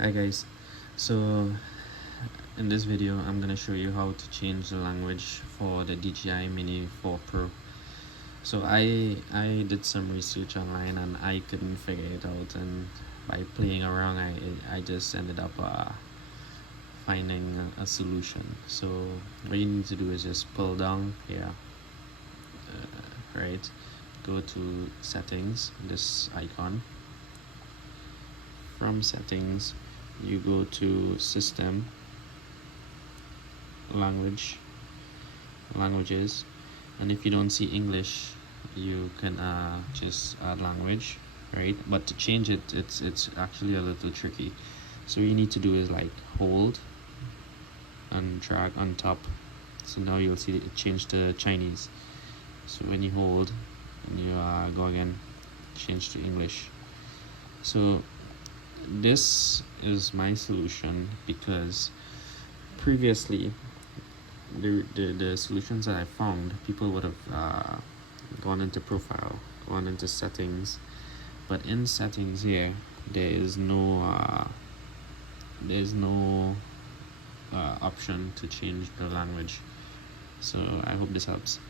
Hi guys, so in this video I'm gonna show you how to change the language for the DJI Mini 4 Pro. So I did some research online and I couldn't figure it out, and by playing around I just ended up finding a solution. So what you need to do is just pull down here, right, go to settings, this icon. From settings you go to system, languages, and if you don't see English you can just add language, right? But to change it, it's actually a little tricky. So what you need to do is like hold and drag on top. So now you'll see it changed to Chinese. So when you hold and you go again, change to English. So this is my solution, because previously the solutions that I found, people would have gone into profile, gone into settings, but in settings here there is no option to change the language. So I hope this helps.